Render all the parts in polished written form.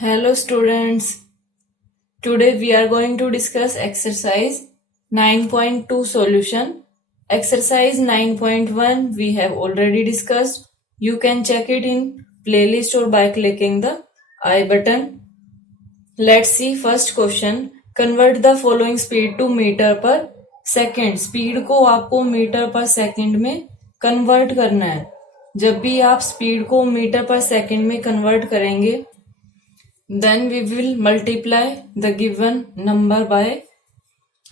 Hello students. Today we are going to discuss exercise 9.2 solution. Exercise 9.1 we have already discussed. You can check it in playlist or by clicking the I button. Let's see first question. Convert the following speed to meter per second. Speed को आपको metre per second में convert करना है. जब भी आप speed को metre per second में कन्वर्ट करेंगे then we will multiply the given number by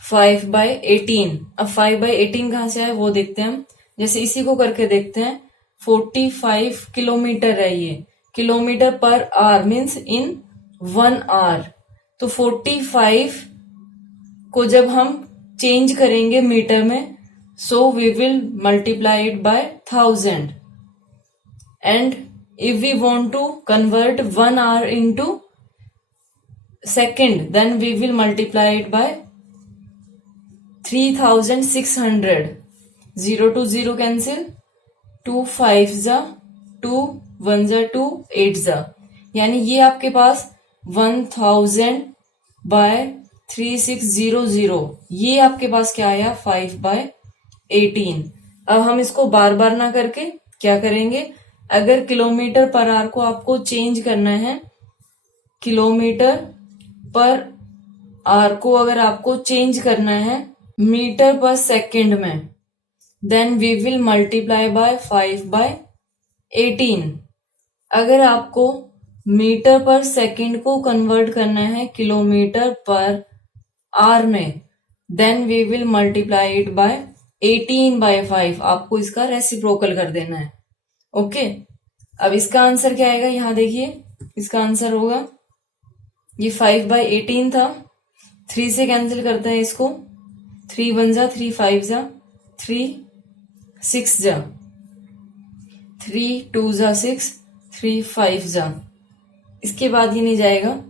5/18. अब 5/18 कहाँ से आए वो देखते हैं हम. जैसे इसी को करके देखते हैं. 45 किलोमीटर है ये. Kilometre per hour means in 1 our. तो 45 को जब हम चेंज करेंगे मीटर में so we will multiply it by 1000. And if we want to convert 1 hour into second then we will multiply it by 3600. 0 to 0 cancel. 2 5 जा 2 1 जा 2 8 जा. यानी ये आपके पास 1000 by 3600 ये आपके पास क्या आया 5/18. अब हम इसको बार बार ना करके क्या करेंगे. अगर किलोमीटर पर आवर को आपको चेंज करना है, किलोमीटर पर आवर को अगर आपको चेंज करना है मीटर पर सेकंड में then we will multiply by 5/18. अगर आपको मीटर पर सेकंड को कन्वर्ट करना है किलोमीटर पर आवर में then we will multiply it by 18/5. आपको इसका रेसिप्रोकल कर देना है. ओके. अब इसका आंसर क्या आएगा यहाँ देखिए. इसका आंसर होगा ये 5/18 था. 3 से कैंसिल करते हैं इसको. 3 1 जा 3 5 जा 3 6 जा 3 2 जा 6 3 5 जा. इसके बाद ये नहीं जाएगा.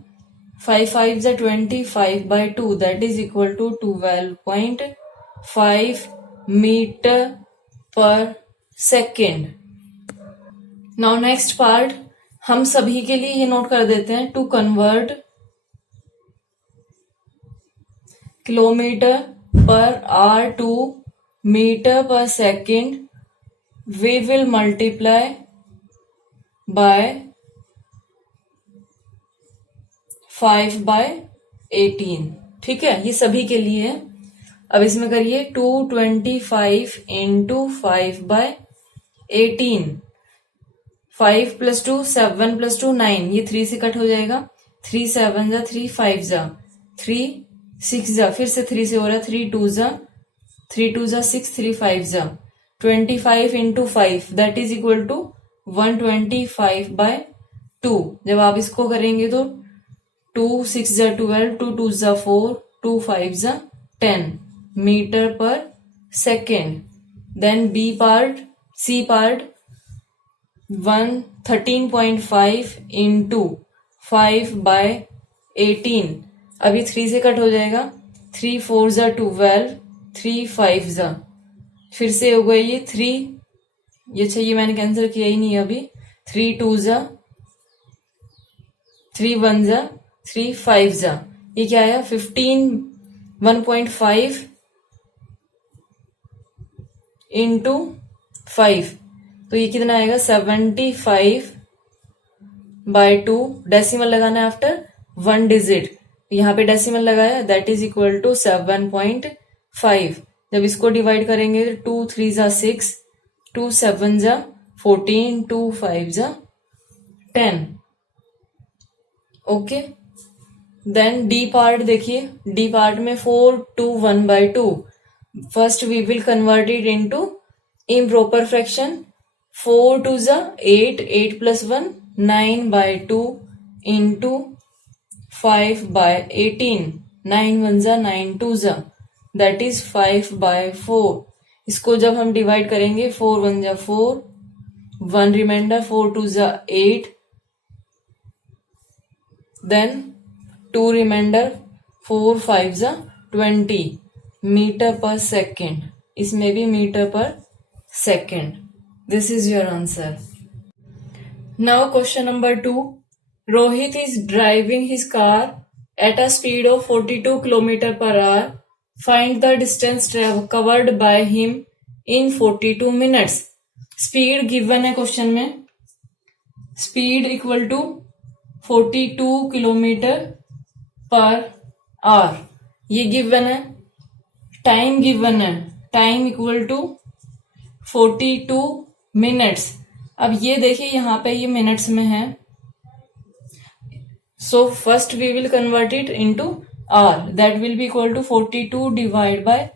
5 5 जा 25/2 that is equal to 12.5 metre per second. Now next part हम सभी के लिए ये नोट कर देते हैं. To convert kilometre per hour to metre per second we will multiply by 5/18. ठीक है, ये सभी के लिए है. अब इसमें करिए 225 इंटू 5/18. 5 + 2 7 + 2 9. ये 3 से कट हो जाएगा. 3 7 जा 3 5 जा 3 6 जा फिर से 3 से हो रहा है. 3 2 जा 6 3 5 जा 25 into 5 that is equal to 125/2. जब आप इसको करेंगे तो 2 6 जा 12 2 2 जा 4 2 5 जा 10 metre per second. Then C part 13.5 into 5/18. अभी 3 से कट हो जाएगा. 3 4 जा 12 3 5 जा फिर से हो गया ये 3. ये अच्छा ये मैंने कैंसिल किया ही नहीं अभी. 3 2 जा 3 1 जा 3 5 जा. ये क्या आया 1.5 इंटू 5. तो ये कितना आएगा 75/2. डेसिमल लगाना है आफ्टर 1 डिजिट. यहाँ पे डेसिमल लगाया दैट इज इक्वल टू 7.5. जब इसको डिवाइड करेंगे 2 3 जा 6 2 7 जा 14 2 5 जा 10. ओके. देन डी पार्ट देखिए. डी पार्ट में 4 2 1/2. First we will convert it into improper fraction. 4 2 जा 8 8 + 1 9/2 इंटू 5/18. 9 1 जा 9 2 जा दैट इज 5/4. इसको जब हम डिवाइड करेंगे 4 1 जा 4 1 रिमाइंडर 4 2 जा 8 देन 2 रिमाइंडर 4 5 जा 20 मीटर पर सेकेंड. इसमें भी metre per second. This is your answer. Now question number 2. Rohit is driving his car at a speed of 42 kilometre per hour. Find the distance covered by him in 42 minutes. Speed given है question में. Speed equal to 42 kilometre per hour ये given है. Time given है. Time equal to 42 minutes. अब ये देखिए यहाँ पे ये मिनट्स में है. So first we will convert it into hour. That will be equal to 42 divide by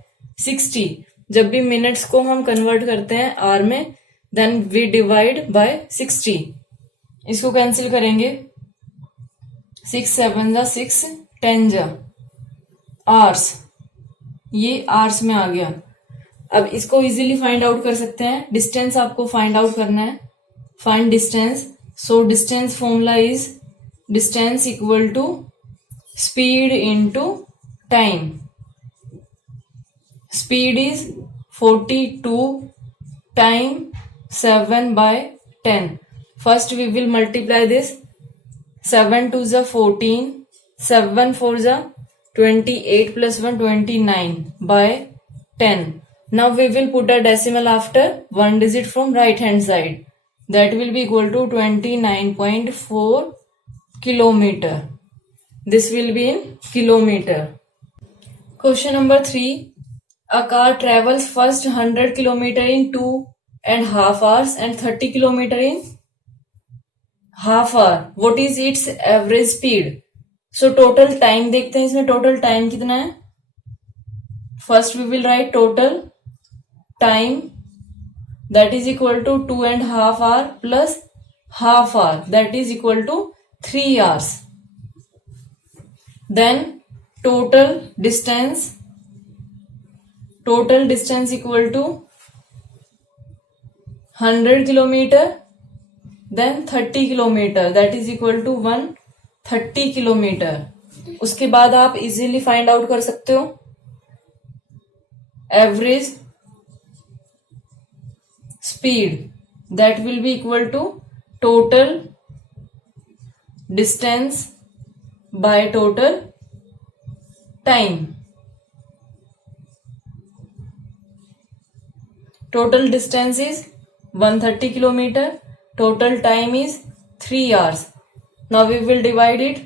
60. जब भी मिनट्स को हम कन्वर्ट करते हैं आवर में देन वी डिवाइड बाय 60. इसको कैंसिल करेंगे. 6 7 जा 6 10 जा आवर्स. ये आवर्स में आ गया. अब इसको इजीली फाइंड आउट कर सकते हैं. डिस्टेंस आपको फाइंड आउट करना है. Find distance. So distance formula is distance equal to speed into time. Speed is 42 time 7 by 10. First we will multiply this. 7 2 is 14. 7 4 is 28 plus 1 29 by 10. Now we will put a decimal after one digit from right hand side. That will be equal to 29.4 kilometer. This will be in kilometer. Question number 3. A car travels first 100 kilometer in 2.5 hours and 30 kilometer in half hour. What is its average speed? So total time देखते हैं इसमें. total time कितना है. First we will write total time that is equal to 2.5 hour plus half hour that is equal to 3 hours. Then total distance equal to 100 kilometer then 30 kilometer that is equal to 130 kilometer. उसके बाद आप easily find out कर सकते हो average speed. That will be equal to total distance by total time. Total distance is 130 kilometer. Total time is 3 hours. Now we will divide it.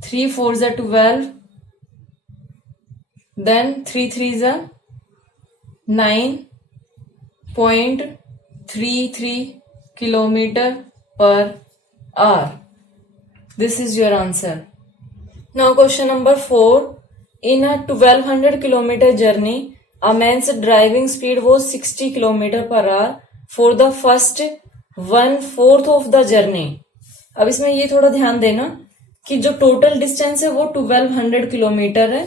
3 4s are 12. Then 3 3s are 9.33 kilometer per hour. This is your answer. Now question number 4. In a 1200 kilometer journey, a man's driving speed was 60 kilometer per hour for the first 1/4 of the journey. अब इसमें ये थोड़ा ध्यान देना कि जो total distance है वो 1200 किलोमीटर है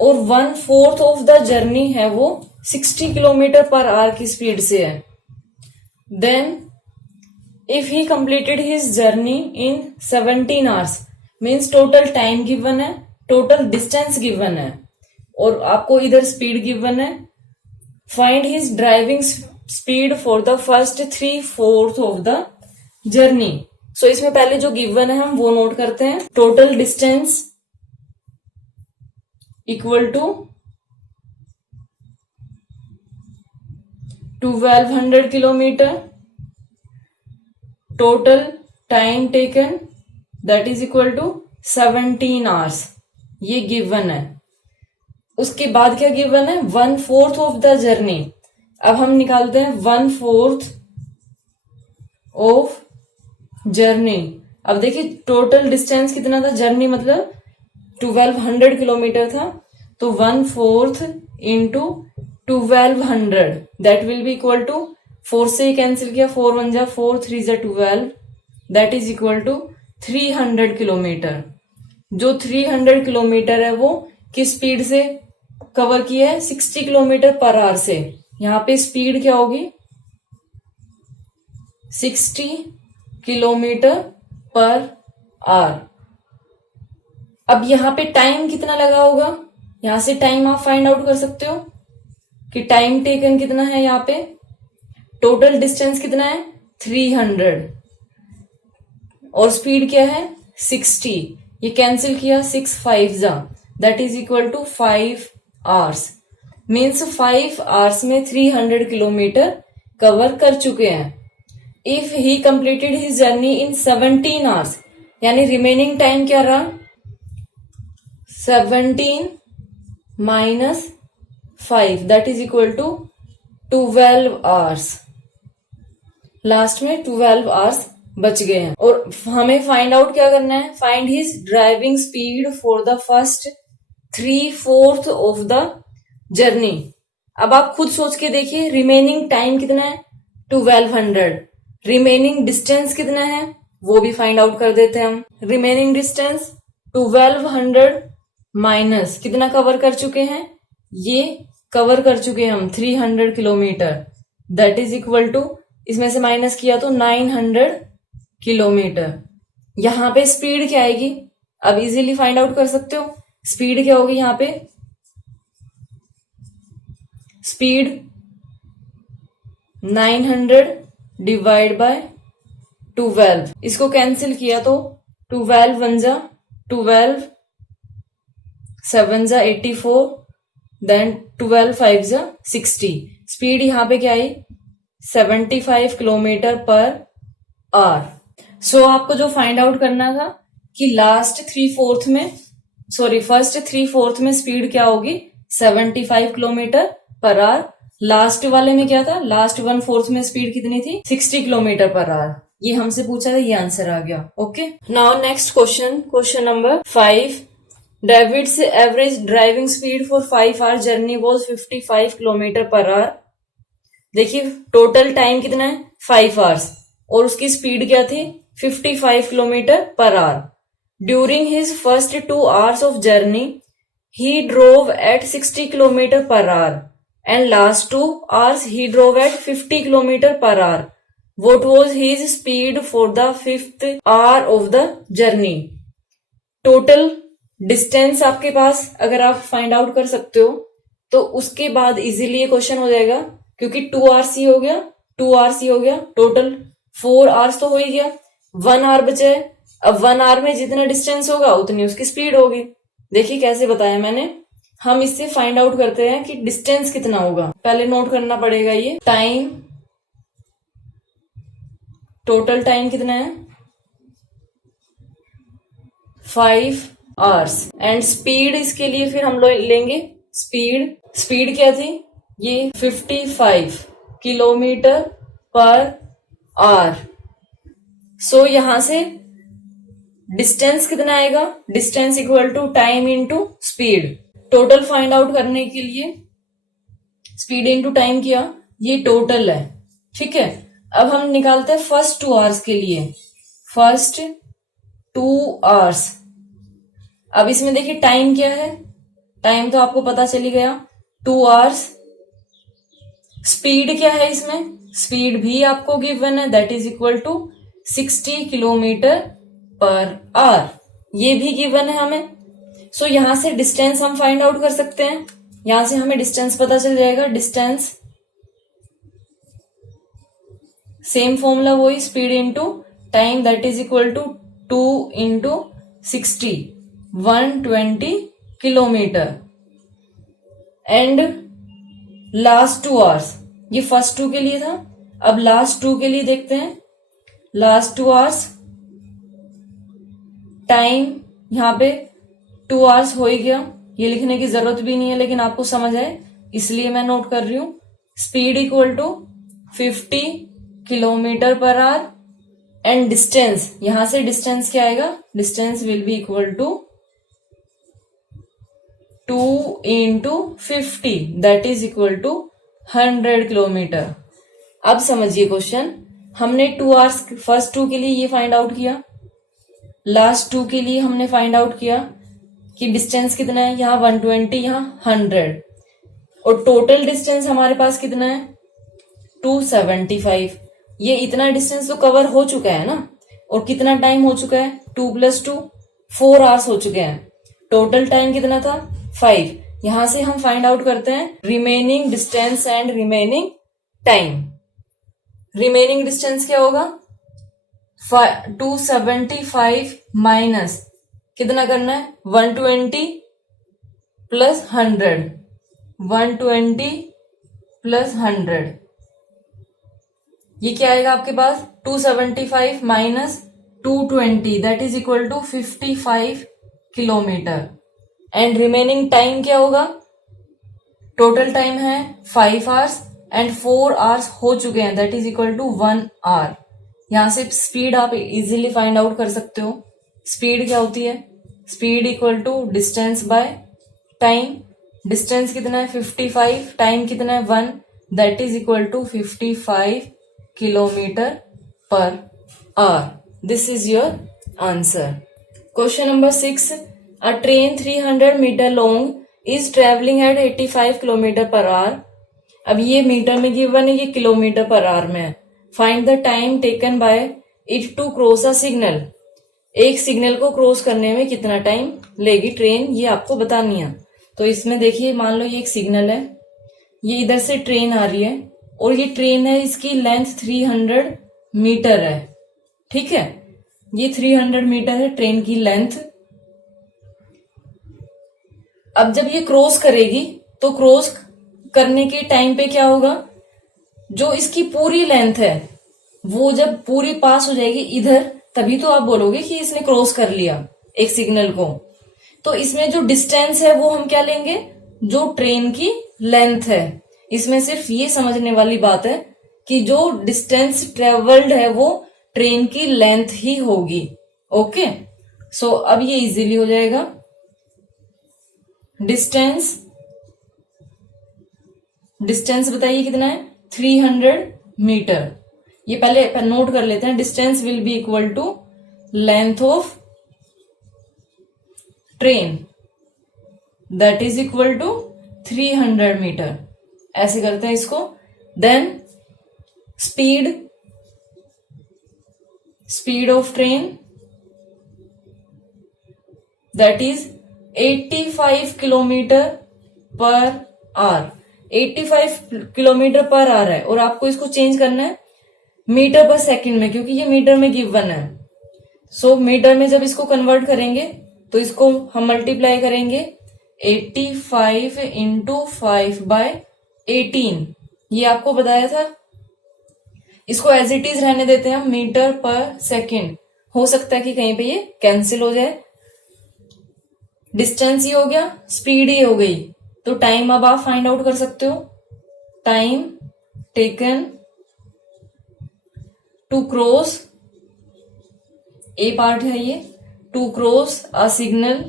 और 1/4 ऑफ द जर्नी है वो 60 किलोमीटर पर आवर की स्पीड से है. Then if he completed his journey in 17 hours means total time given है, टोटल डिस्टेंस गिवन है और आपको इधर स्पीड गिवन है. Find his driving speed for the first 3/4 of the journey. So इसमें पहले जो गिवन है हम वो नोट करते हैं. Total distance equal to 1200 kilometre. Total time taken that is equal to 17 hours. ये गिवन है. उसके बाद क्या गिवन है 1/4 ऑफ द जर्नी. अब हम निकालते हैं 1/4 ऑफ जर्नी. अब देखिए टोटल डिस्टेंस कितना था. जर्नी मतलब 1200 किलोमीटर था तो 1/4 into 1200 that will be equal to 4 से कैंसिल किया 4 1 जा 4 3 जा 12 that is equal to 300 kilometre. जो 300 किलोमीटर है वो किस स्पीड से कवर किया है 60 किलोमीटर पर आवर से. यहां पे स्पीड क्या होगी 60 किलोमीटर पर आवर. अब यहां पे टाइम कितना लगा होगा. यहां से टाइम आप फाइंड आउट कर सकते हो कि टाइम टेकन कितना है. यहां पे टोटल डिस्टेंस कितना है 300 और स्पीड क्या है 60, ये कैंसिल किया, 6 5 जा, that is equal to 5 hours. Means 5 hours में 300 किलोमीटर कवर कर चुके हैं। If he completed his journey in 17 hours, यानी रिमेनिंग टाइम क्या रहा, 17 minus 5 that is equal to 12 hours. Last में 12 आवर्स बच गए हैं। और हमें फाइंड आउट क्या करना है, find his driving speed for the first 3/4 of the journey. अब आप खुद सोच के देखिए, रिमेनिंग टाइम कितना है 1200, रिमेनिंग डिस्टेंस कितना है वो भी फाइंड आउट कर देते हैं हम। रिमेनिंग डिस्टेंस 1200 माइनस कितना कवर कर चुके हैं, ये कवर कर चुके हैं हम 300 kilometre, that is equal to, इसमें से माइनस किया तो 900 किलोमीटर। यहां पे स्पीड क्या आएगी, अब इजीली फाइंड आउट कर सकते हो। स्पीड क्या होगी यहां पे, स्पीड 900 डिवाइड बाय 12, इसको कैंसिल किया तो 12 1 जा 12, 7 जा 84, देन 12 5 जा 60। स्पीड यहां पे क्या आई, 75 किलोमीटर पर आवर। सो आपको जो फाइंड आउट करना था कि लास्ट 3/4 में, सॉरी फर्स्ट 3/4 में स्पीड क्या होगी 75 किलोमीटर पर आवर। लास्ट वाले में क्या था, लास्ट 1/4 में स्पीड कितनी थी 60 किलोमीटर पर आवर। ये हमसे पूछा था, ये आंसर आ गया। Okay, now next question, question number 5। David's average driving speed for 5 hour journey was 55 kilometre per hour. देखिए टोटल टाइम कितना है 5 आवर्स और उसकी स्पीड क्या थी 55 kilometre per hour. During his first 2 hours of journey he drove at 60 kilometre per hour and last 2 hours he drove at 50 kilometre per hour. What was his speed for the 5th hour of the journey. Total distance आपके पास अगर आप find out कर सकते हो तो उसके बाद इजीली ये क्वेश्चन हो जाएगा, क्योंकि 2 आवर्स ही हो गया, 2 आवर्स ही हो गया, टोटल 4 आवर्स तो हो ही गया, 1 आवर बचा है। अब 1 आवर में जितना डिस्टेंस होगा उतनी उसकी स्पीड होगी। देखिए कैसे बताया मैंने, हम इससे फाइंड आउट करते हैं कि डिस्टेंस कितना होगा। पहले नोट करना पड़ेगा ये टाइम, टोटल टाइम कितना है 5 आवर्स एंड स्पीड, इसके लिए फिर हम लोग लेंगे स्पीड। स्पीड क्या थी ये 55 किलोमीटर पर आवर। सो यहां से डिस्टेंस कितना आएगा, distance equal to time into speed. Total find out करने के लिए स्पीड इंटू टाइम किया, ये टोटल है, ठीक है। अब हम निकालते हैं फर्स्ट 2 आवर्स के लिए, फर्स्ट 2 आवर्स। अब इसमें देखिए टाइम क्या है, टाइम तो आपको पता चली गया 2 आवर्स। स्पीड क्या है इसमें, स्पीड भी आपको गिवन है, that is equal to 60 kilometre per hour, ये भी गिवन है हमें। सो यहां से डिस्टेंस हम फाइंड आउट कर सकते हैं, यहां से हमें डिस्टेंस पता चल जाएगा। डिस्टेंस सेम फॉर्मूला वही, speed into time that is equal to 2 into 60, 120 kilometre. And last 2 hours, ये फर्स्ट 2 के लिए था, अब लास्ट 2 के लिए देखते हैं। लास्ट 2 आवर्स टाइम यहां पे 2 आवर्स हो ही गया, ये लिखने की जरूरत भी नहीं है, लेकिन आपको समझ आए इसलिए मैं नोट कर रही हूं। Speed equal to 50 kilometre per hour and distance, यहां से डिस्टेंस क्या आएगा, distance will be equal to 2 into 50 that is equal to 100 kilometre. अब समझिए क्वेश्चन, हमने 2 आवर्स फर्स्ट 2 के लिए ये फाइंड आउट किया, लास्ट 2 के लिए हमने फाइंड आउट किया कि डिस्टेंस कितना है, यहाँ 120, यहाँ 100, और टोटल डिस्टेंस हमारे पास कितना है 275। ये इतना डिस्टेंस तो कवर हो चुका है ना, और कितना टाइम हो चुका है 2 + 2 4 आवर्स हो चुके हैं। टोटल टाइम कितना था 5। यहां से हम फाइंड आउट करते हैं remaining distance and remaining time. Remaining distance क्या होगा 275 माइनस कितना करना है, 120 प्लस 100, 120 प्लस 100, ये क्या आएगा आपके पास, 275 minus 220 that is equal to 55 kilometre. And remaining time क्या होगा, टोटल टाइम है 5 आवर्स एंड 4 आवर्स हो चुके हैं that is equal to 1 hour. यहां से स्पीड आप इजीली फाइंड आउट कर सकते हो। स्पीड क्या होती है, speed equal to distance by time. Distance कितना है 55, टाइम कितना है 1 that is equal to 55 kilometre per hour. This is your answer. Question number 6, a train 300 metre long is travelling at 85 kilometre per hour. अब ये metre में given है, ये kilometre per hour में है। Find the time taken by it to cross a signal. एक signal को cross करने में कितना टाइम लेगी ट्रेन, ये आपको बतानी है। तो इसमें देखिए, मान लो ये एक सिग्नल है, ये इधर से ट्रेन आ रही है और ये ट्रेन है, इसकी लेंथ 300 मीटर है, ठीक है, ये 300 मीटर है ट्रेन की लेंथ। अब जब ये क्रॉस करेगी तो क्रॉस करने के टाइम पे क्या होगा, जो इसकी पूरी लेंथ है वो जब पूरी पास हो जाएगी इधर, तभी तो आप बोलोगे कि इसने क्रॉस कर लिया एक सिग्नल को। तो इसमें जो डिस्टेंस है वो हम क्या लेंगे, जो ट्रेन की लेंथ है। इसमें सिर्फ ये समझने वाली बात है कि जो डिस्टेंस ट्रेवल्ड है वो ट्रेन की लेंथ ही होगी। ओके, सो अब ये इजीली हो जाएगा। डिस्टेंस बताइए कितना है, 300 मीटर। ये पहले नोट कर लेते हैं। Distance will be equal to length of train that is equal to 300 metre. ऐसे करते हैं इसको। Then speed of train that is 85 kilometre per hour. 85 kilometre per hour है और आपको इसको चेंज करना है मीटर पर सेकंड में, क्योंकि ये मीटर में गिवन है। सो मीटर में जब इसको कन्वर्ट करेंगे तो इसको हम मल्टीप्लाई करेंगे 85 इंटू 5 बाय 18, ये आपको बताया था। इसको एज इट इज रहने देते हैं हम, मीटर पर सेकंड। हो सकता है कि कहीं पे ये कैंसिल हो जाए। डिस्टेंस ही हो गया, स्पीड ही हो गई, तो टाइम अब आप फाइंड आउट कर सकते हो। Time taken to cross, A part है ये, to cross a signal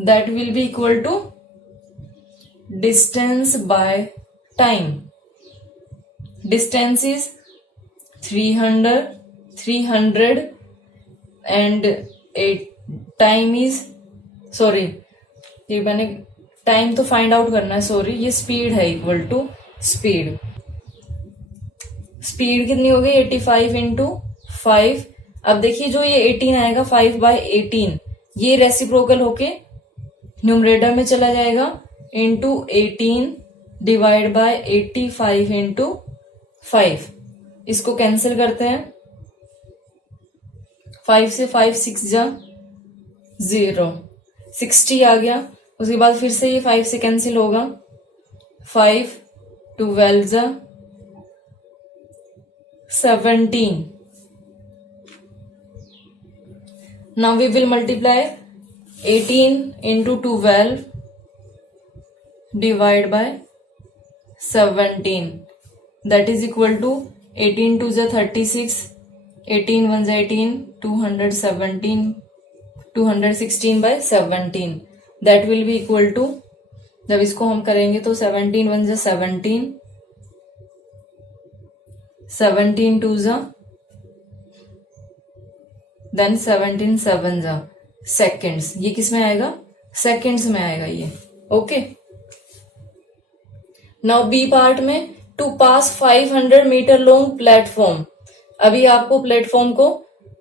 that will be equal to distance by time. Distance is 300 and time is, sorry ये मैंने टाइम तो फाइंड आउट करना है, सॉरी ये स्पीड है, इक्वल टू स्पीड। स्पीड कितनी हो गई 85 इंटू 5। अब देखिए जो ये 18 आएगा 5 बाय 18, ये रेसिप्रोकल होके न्यूमरेटर में चला जाएगा, इंटू 18 डिवाइड बाय 85 इंटू 5। इसको कैंसिल करते हैं, 5 से 5 6 जा 0, 60 आ गया। उसके बाद फिर से ये 5 से कैंसिल होगा, 5 12 जा 17। Now we will multiply 18 into 12 divide by 17 that is equal to 18 2 जा 36, 18 1 जा 18, 216 by 17 that will be equal to, जब इसको हम करेंगे तो 17 1 जा 17, 17 2 जा, देन 17 7 जा सेकेंड्स। ये किस में आएगा, सेकेंड्स में आएगा ये। ओके, नाउ बी पार्ट में, to pass 500 metre long platform. अभी आपको प्लेटफॉर्म को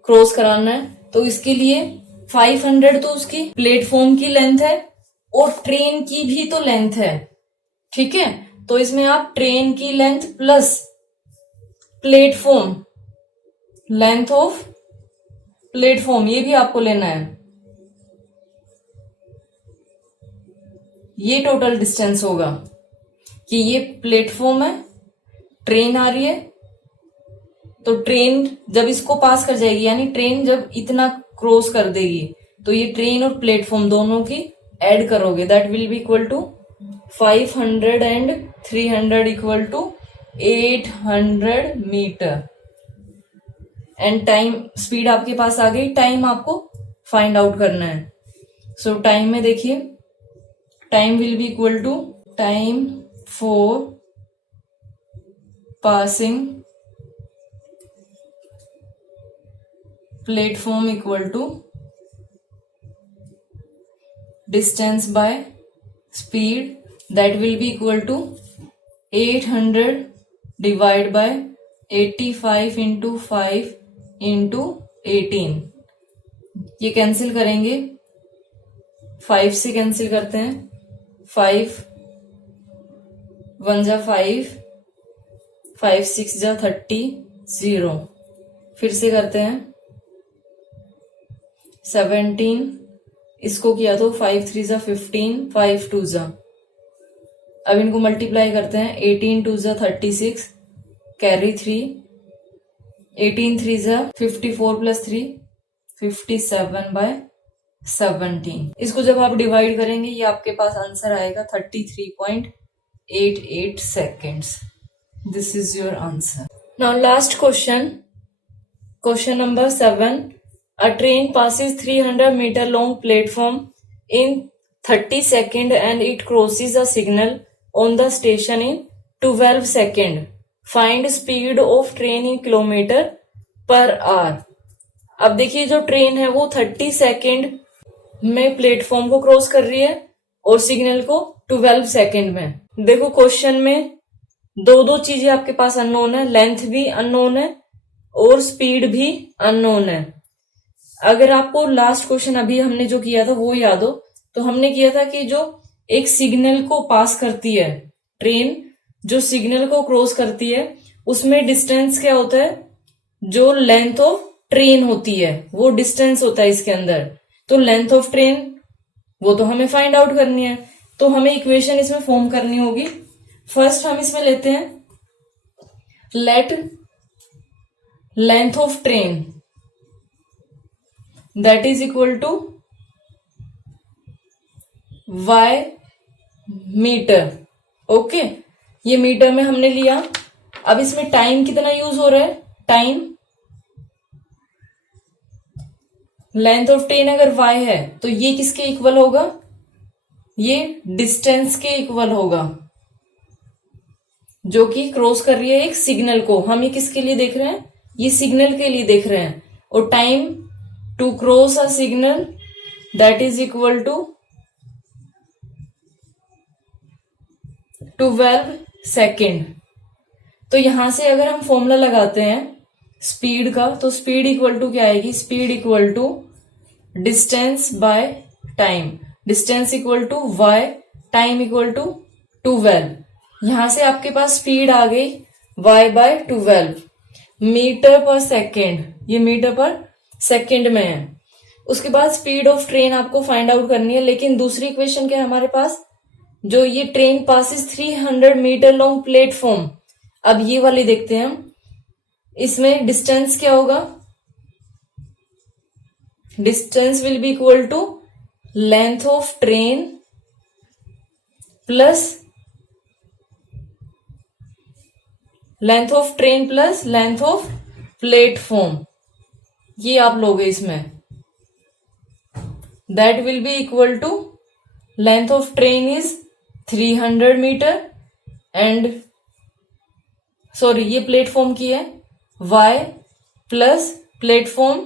क्रॉस कराना है, तो इसके लिए 500 तो उसकी प्लेटफॉर्म की लेंथ है और ट्रेन की भी तो लेंथ है, ठीक है। तो इसमें आप ट्रेन की length plus platform, length of platform, ये भी आपको लेना है। ये टोटल डिस्टेंस होगा कि ये प्लेटफॉर्म है, ट्रेन आ रही है, तो ट्रेन जब इसको पास कर जाएगी, यानी ट्रेन जब इतना क्रॉस कर देगी, तो ये ट्रेन और प्लेटफॉर्म दोनों की ऐड करोगे, that will be equal to 500 and 300 equal to 800 metre. And time, speed आपके पास आ गई, टाइम आपको फाइंड आउट करना है। सो टाइम में देखिए, time will be equal to time for passing platform equal to distance by speed, that will be equal to 800 divide by 85 into 5 into 18। ये cancel करेंगे, 5 से कैंसिल करते हैं, 5 1 जा 5, 5 6 जा 30, 0। फिर से करते हैं 17, इसको किया तो 5 3 जा 15, 5 2 जा, अब इनको मल्टीप्लाई करते हैं, 18 2 जा 36, कैरी 3, 18 3 जा 54 प्लस 3 57 बाय 17। इसको जब आप डिवाइड करेंगे, ये आपके पास आंसर आएगा 33.88 seconds. This is your answer. Now last question, question number 7। A train passes 300 meter long platform in 30 seconds and it crosses a signal on the station in 12 seconds. Find speed of train in kilometre per hour. अब देखिए, जो train है वो 30 second में platform को cross कर रही है और सिग्नल को 12 सेकेंड में। देखो क्वेश्चन में दो चीजें आपके पास अननोन है, लेंथ भी अननोन है और स्पीड भी अननोन है। अगर आपको लास्ट क्वेश्चन अभी हमने जो किया था वो याद हो, तो हमने किया था कि जो एक सिग्नल को पास करती है ट्रेन, जो सिग्नल को क्रॉस करती है, उसमें डिस्टेंस क्या होता है, जो लेंथ ऑफ ट्रेन होती है वो डिस्टेंस होता है इसके अंदर। तो लेंथ ऑफ ट्रेन वो तो हमें फाइंड आउट करनी है, तो हमें इक्वेशन इसमें फॉर्म करनी होगी। फर्स्ट हम इसमें लेते हैं, let length of train that is equal to y metre. Okay, ये मीटर में हमने लिया। अब इसमें टाइम कितना यूज हो रहा है, टाइम, लेंथ ऑफ ट्रेन अगर y है तो ये किसके इक्वल होगा, ये डिस्टेंस के इक्वल होगा, जो कि क्रॉस कर रही है एक सिग्नल को। हम ये किसके लिए देख रहे हैं, ये सिग्नल के लिए देख रहे हैं। और time to cross a signal that is equal to 12 second. तो यहां से अगर हम फॉर्मूला लगाते हैं स्पीड का, तो स्पीड इक्वल टू क्या आएगी, speed equal to distance by time, distance equal to y, time equal to 12। यहां से आपके पास स्पीड आ गई y by 12 metre per second, ये मीटर पर सेकेंड में है। उसके बाद स्पीड ऑफ ट्रेन आपको फाइंड आउट करनी है, लेकिन दूसरी इक्वेशन क्या है हमारे पास, जो ये train passes 300 metre long platform. अब ये वाली देखते हैं हम, इसमें डिस्टेंस क्या होगा, distance will be equal to length of train plus length of train plus length of platform, ये आप लोगे इसमें, that will be equal to length of train is 300 metre and sorry ये प्लेटफॉर्म की है y plus platform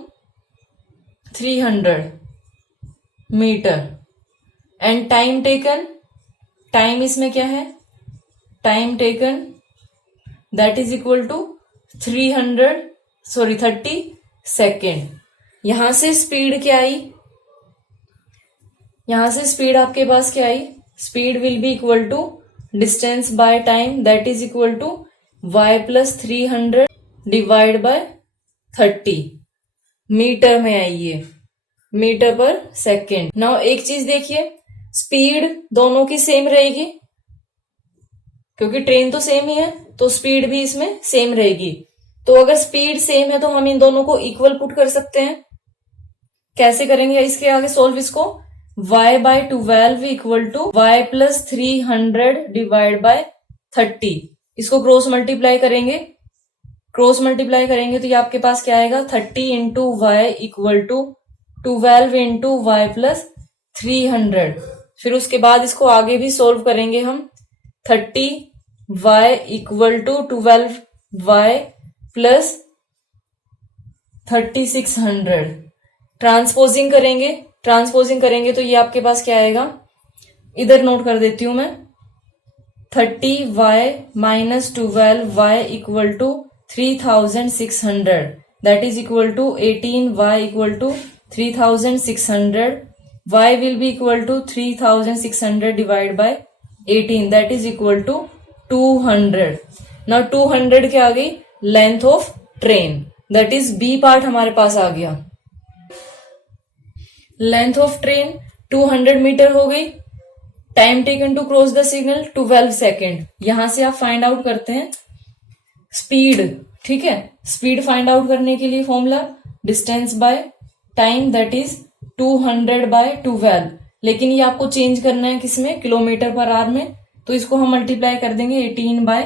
300 metre and time taken, time इसमें क्या है, time taken that is equal to 30 second. यहां से स्पीड क्या आई, यहां से स्पीड आपके पास क्या आई, speed will be equal to distance by time that is equal to y plus 300 divide by 30 metre में आइए, मीटर पर सेकेंड। नाउ एक चीज देखिए, स्पीड दोनों की सेम रहेगी क्योंकि ट्रेन तो सेम ही है, तो स्पीड भी इसमें सेम रहेगी। तो अगर स्पीड सेम है तो हम इन दोनों को इक्वल पुट कर सकते हैं। कैसे करेंगे इसके आगे सॉल्व इसको? y by 12 equal to y plus 300 divide by 30। इसको क्रॉस मल्टीप्लाई करेंगे, क्रॉस मल्टीप्लाई करेंगे तो ये आपके पास क्या आएगा? 30 into y equal to 12 into y plus 300। फिर उसके बाद इसको आगे भी सोल्व करेंगे हम। 30 y equal to 12 y plus 3600। Transposing करेंगे, ट्रांसपोजिंग करेंगे तो ये आपके पास क्या आएगा? इधर नोट कर देती हूं मैं। 30 y minus 12 y equal to 3600, that is equal to 18 y equal to 3600। y will be equal to 3600 divided by 18, that is equal to 200. Now 200 क्या आ गई? Length of train, that is B part हमारे पास आ गया। Length of train 200 metre हो गई। Time taken to cross the signal 12 second. यहां से आप फाइंड आउट करते हैं स्पीड, ठीक है। स्पीड फाइंड आउट करने के लिए formula distance by time, that is 200 by 12। लेकिन ये आपको चेंज करना है किसमें? किलोमीटर पर आवर में। तो इसको हम मल्टीप्लाई कर देंगे 18 बाय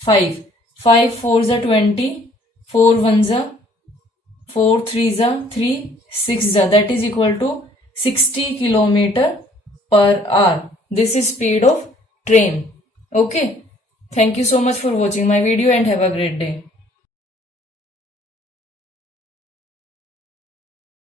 5। 5 4 जा 20, 4 1 जा 4, 3 जा 3, 6 जा, that is equal to 60 kilometre per hour. This is speed of train. Okay, thank you so much for watching my video and have a great day.